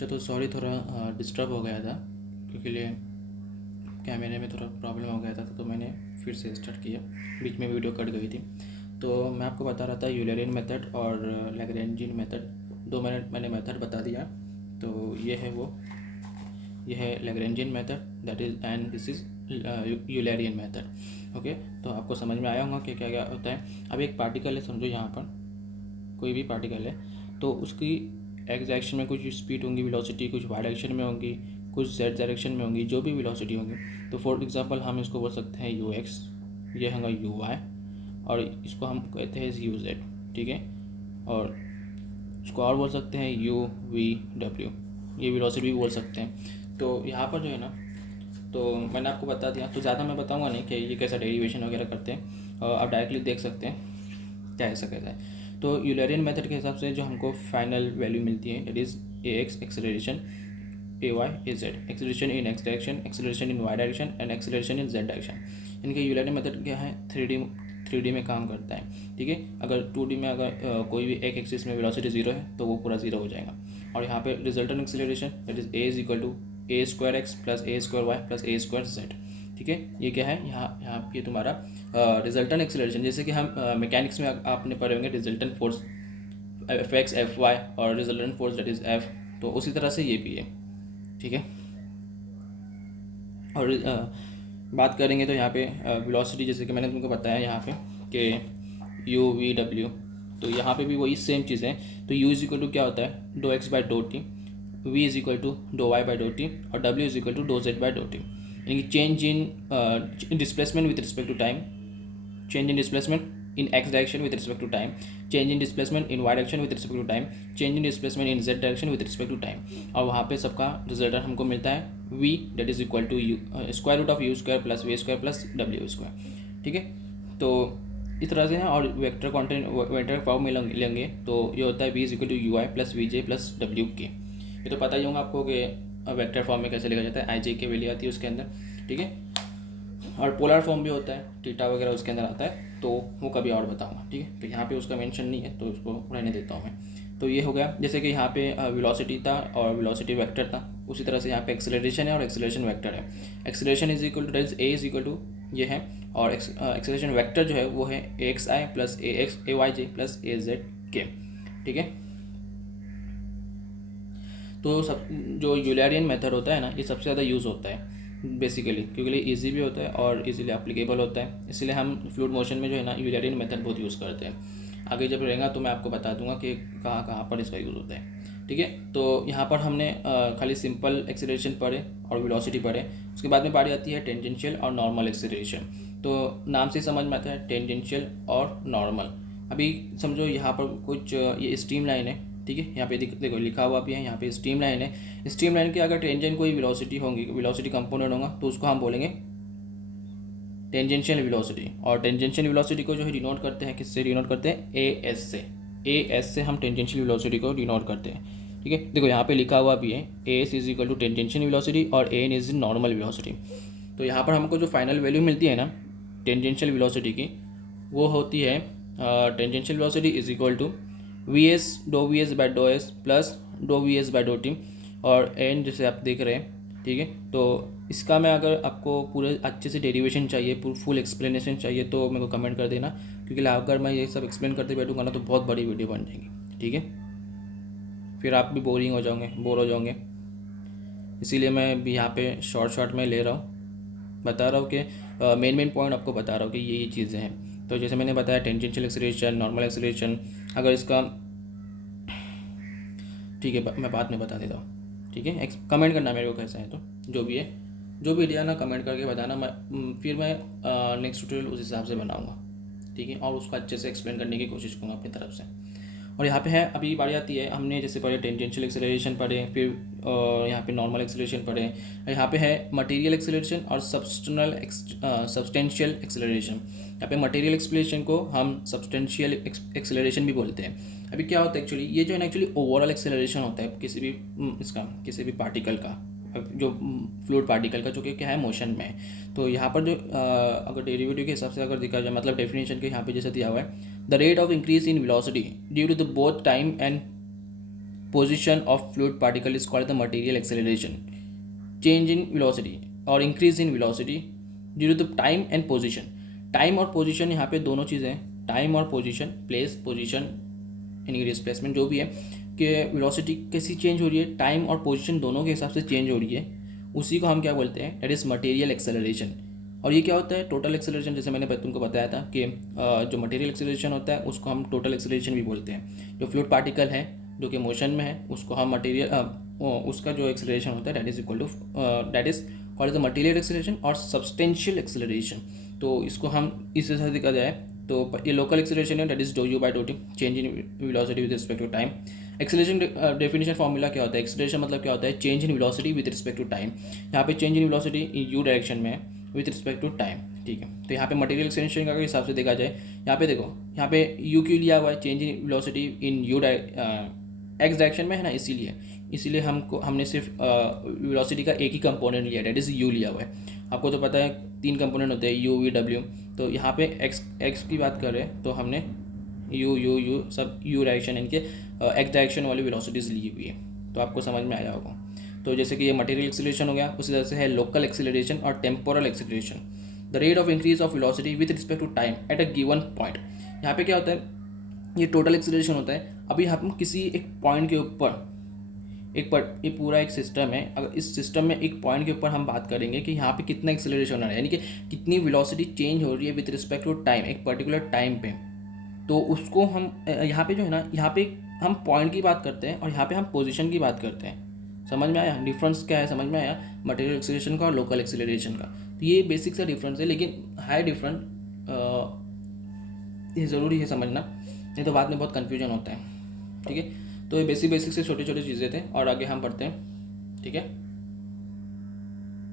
अच्छा, तो सॉरी, थोड़ा डिस्टर्ब हो गया था क्योंकि कैमरे में थोड़ा प्रॉब्लम हो गया था, तो मैंने फिर से स्टार्ट किया। बीच में वीडियो कट गई थी। तो मैं आपको बता रहा था यूलरियन मेथड और लैग्रेंजियन मेथड, दो मैंने मेथड बता दिया। तो ये है Lagrangian method, that is, and this is Eulerian method. Okay, तो आपको समझ में आया होगा कि क्या क्या होता है। अब एक पार्टिकल है, समझो यहाँ पर कोई भी पार्टिकल है, तो उसकी एक्स डायरेक्शन में कुछ स्पीड होंगी, वेलोसिटी कुछ वाई डायरेक्शन में होंगी, कुछ जेड डायरेक्शन में होंगी, जो भी वेलोसिटी होंगी। तो फॉर एग्जांपल हम इसको बोल सकते हैं यू एक्स, ये होगा यू वाई, और इसको हम कहते हैं यू जेड। ठीक है, और इसको और बोल सकते हैं यू वी डब्ल्यू, ये वेलोसिटी भी बोल सकते हैं। तो यहाँ पर जो है ना, तो मैंने आपको बता दिया, तो ज़्यादा मैं बताऊँगा नहीं कि ये कैसा डेरिवेशन वगैरह करते हैं, आप डायरेक्टली देख सकते हैं क्या ऐसा कैसा है। तो यूलरियन मेथड के हिसाब से जो हमको फाइनल वैल्यू मिलती है, that is a x acceleration, a y a z, acceleration in x direction, acceleration in y direction and acceleration in z direction. इनके यूलरियन मेथड क्या है, थ्री डी में काम करता है। ठीक है, अगर 2D में अगर कोई भी एक एक्सिस में वेलोसिटी जीरो है तो वो पूरा जीरो हो जाएगा। और यहाँ पे resultant acceleration that is a is equal to a square x plus a square y plus a square z. ठीक है, ये क्या है, यहाँ ये तुम्हारा रिजल्टेंट एक्सेलरेशन, जैसे कि हम मैकेनिक्स में आपने पढ़े होंगे resultant force F X F Y और resultant force that is F, तो उसी तरह से ये भी है। ठीक है, और बात करेंगे तो यहाँ पे वेलोसिटी, जैसे कि मैंने तुमको बताया यहाँ पे कि यू वी डब्ल्यू, तो यहाँ पे भी वही सेम चीज़ है। तो यू इज इक्वल टू क्या होता है, डो X by dough T, V is equal to डो वाई बाई डो टी, और डब्ल्यू इज इक्वल टू डो जेड बाई डो टी। यानी कि change in displacement with respect to time, change in displacement in x direction with respect to time, change in displacement in y direction with respect to time, change in displacement in z direction with respect to time। और वहाँ पे सबका resultant हमको मिलता है v dot is equal to u square root of u square plus v square plus डब्ल्यू square. ठीक है, तो इस तरह से है। और वेक्टर कॉन्टेंट वेक्टर फॉर्म में लेंगे तो ये होता है v is equal to u i plus v j plus डब्ल्यू के। ये तो पता ही होगा आपको कि वेक्टर फॉर्म में कैसे लिखा जाता है, आई जे के वैल्यू आती है उसके अंदर। ठीक है, और पोलर फॉर्म भी होता है, थीटा वगैरह उसके अंदर आता है, तो वो कभी और बताऊंगा। ठीक है, तो यहाँ पे उसका मेंशन नहीं है तो उसको रहने देता हूँ मैं। तो ये हो गया, जैसे कि यहाँ पे वेलोसिटी था और वेलोसिटी वेक्टर था, उसी तरह से यहाँ पे एक्सेलरेशन है और एक्सेलरेशन वेक्टर है। Acceleration is equal to that is a is equal to ये है, और एक्सेलरेशन वेक्टर जो है वो है a x i plus a x a y j plus a z k. ठीक है, तो सब जो यूलरियन मेथड होता है ना, ये सबसे ज़्यादा यूज़ होता है बेसिकली, क्योंकि इजी भी होता है और इजीली एप्लीकेबल होता है, इसलिए हम फ्लूइड मोशन में जो है ना यूलरियन मेथड बहुत यूज़ करते हैं। आगे जब रहेगा तो मैं आपको बता दूंगा कि कहाँ कहाँ पर इसका यूज़ होता है। ठीक है, तो यहाँ पर हमने खाली सिंपल एक्सेलरेशन पढ़े और वेलोसिटी पढ़े, उसके बाद में बारी आती है टेंजेंशियल और नॉर्मल एक्सेलरेशन। तो नाम से समझ में आता है टेंजेंशियल और नॉर्मल। अभी समझो यहाँ पर कुछ ये स्ट्रीम लाइन है। ठीक है, यहाँ पे देखो लिखा हुआ भी है, यहाँ पे स्ट्रीम लाइन है। स्ट्रीम लाइन के अगर टेंजेंट कोई वेलोसिटी होगी, वेलोसिटी कंपोनेंट होगा, तो उसको हम बोलेंगे टेंजेंशियल वेलोसिटी। और टेंजेंशियल वेलोसिटी को जो है डिनोट करते हैं, किससे डिनोट करते हैं, ए एस से। ए एस से हम टेंजेंशियल वेलोसिटी को डिनोट करते हैं। ठीक है, देखो यहाँ पे लिखा हुआ भी है a s is equal to tangential velocity और a n is normal velocity. तो यहाँ पर हमको जो फाइनल वैल्यू मिलती है ना टेंजेंशियल वेलोसिटी की, वो होती है tangential velocity is equal to v s do v s by do s plus do v s by dough T, और एन जैसे आप देख रहे हैं। ठीक है, तो इसका मैं अगर आपको पूरे अच्छे से डेरिवेशन चाहिए, फुल एक्सप्लेनेशन चाहिए, तो मेरे को कमेंट कर देना, क्योंकि अगर मैं ये सब एक्सप्लेन करते बैठूंगा ना तो बहुत बड़ी वीडियो बन जाएगी। ठीक है, फिर आप भी बोर हो जाओगे, इसीलिए मैं भी यहाँ पे शॉर्ट में ले रहा हूँ, बता रहा हूँ कि मेन पॉइंट आपको बता रहा हूँ कि ये चीज़ें हैं। तो जैसे मैंने बताया टेंजेंशियल एक्सेलरेशन, नॉर्मल एक्सेलरेशन, अगर इसका, ठीक है मैं बाद में बता देता हूँ। ठीक है, कमेंट करना मेरे को कैसा है, तो जो भी है, जो भी दिया ना कमेंट करके बताना, फिर मैं नेक्स्ट ट्यूटोरियल उस हिसाब से बनाऊँगा। ठीक है, और उसको अच्छे से एक्सप्लेन करने की कोशिश करूँगा अपनी तरफ से। और यहाँ पे है, अभी बारी आती है, हमने जैसे पढ़े टेंजेंशियल एक्सेलरेशन पढ़े, फिर यहाँ पे नॉर्मल एक्सेलरेशन पढ़े, यहाँ पे है मटेरियल एक्सेलरेशन और सब्सटेंशियल एक्सेलरेशन। यहाँ पे मटेरियल एक्सेलरेशन को हम सब्सटेंशियल एक्सेलरेशन भी बोलते हैं। अभी क्या होता है एक्चुअली, ये जो है ना एक्चुअली ओवरऑल एक्सेलरेशन होता है किसी भी किसी भी पार्टिकल का, जो फ्लूइड पार्टिकल का, जो कि क्या है मोशन में है। तो यहाँ पर जो अगर डेरिवेटिव के हिसाब से अगर देखा जाए, मतलब डेफिनेशन के यहाँ पे जैसे दिया हुआ है, the rate of increase in velocity due to the both time and position of fluid particle is called the material acceleration. Change in velocity और increase in velocity due to time and position. Time और position यहाँ पे दोनों चीज़ें हैं, time और position, place, position, यानी displacement जो भी है, कि वेलोसिटी कैसी चेंज हो रही है, टाइम और पोजीशन दोनों के हिसाब से चेंज हो रही है, उसी को हम क्या बोलते हैं, दैट इज़ मटेरियल एक्सेलरेशन. और ये क्या होता है, टोटल एक्सेलरेशन. जैसे मैंने तुमको बताया था कि जो मटेरियल एक्सेलरेशन होता है उसको हम टोटल एक्सेलरेशन भी बोलते हैं. जो फ्लूइड पार्टिकल है जो कि मोशन में है उसको हम उसका जो एक्सेलरेशन होता है that is equal to that is called the material acceleration और सब्सटेंशियल एक्सेलरेशन. तो इसको हम इस तरह से देखा जाए तो ये लोकल एक्सेलरेशन है, that is do u by dough t, change in velocity with respect to time. Acceleration definition formula क्या होता है, एक्सेलरेशन मतलब क्या होता है, change in velocity with respect to time. यहाँ पे change in velocity u direction में है विथ रिस्पेक्ट टू टाइम. ठीक है, तो यहाँ पे मटेरियल एक्सेलरेशन का हिसाब से देखा जाए, यहाँ पे देखो, यहाँ पे यू क्यों लिया हुआ है, change in velocity in you x direction में है ना, इसीलिए हमने सिर्फ वेलोसिटी का एक ही कंपोनेंट लिया, दैट इज़ यू लिया हुआ है. आपको तो पता है 3 कंपोनेंट होते हैं, यू वी डब्ल्यू. तो यहाँ पे एक्स की बात कर रहे हैं तो हमने यू सब यू डायरेक्शन, इनके एक्स डायरेक्शन वाली वेलोसिटीज़ ली हुई है. तो आपको समझ में आया होगा. तो जैसे कि ये मटेरियल एक्सेलरेशन हो गया, उसी तरह से है लोकल एक्सेलरेशन और temporal acceleration. The rate of increase of velocity with respect to time at a given point. यहाँ पे क्या होता है, ये टोटल एक्सेलरेशन होता है. अभी हम किसी एक पॉइंट के ऊपर ये पूरा एक सिस्टम है, अगर इस सिस्टम में एक पॉइंट के ऊपर हम बात करेंगे कि यहाँ पे कितना एक्सेलरेशन हो रहा है, यानी कि कितनी वेलोसिटी चेंज हो रही है विद रिस्पेक्ट टू टाइम एक पर्टिकुलर टाइम पे, तो उसको हम यहाँ पे जो है ना, यहाँ पे हम पॉइंट की बात करते हैं और यहाँ पे हम पोजीशन की बात करते हैं. समझ में आया डिफरेंस क्या है, समझ में आया मटेरियल एक्सेलरेशन का और लोकल एक्सेलरेशन का. तो ये बेसिक सा डिफरेंस है, लेकिन है डिफरेंट, ये ज़रूरी है समझना, नहीं तो बाद में बहुत कन्फ्यूजन होता है. ठीक है, तो ये बेसिक से छोटी छोटी चीज़ें थे और आगे हम पढ़ते हैं. ठीक है.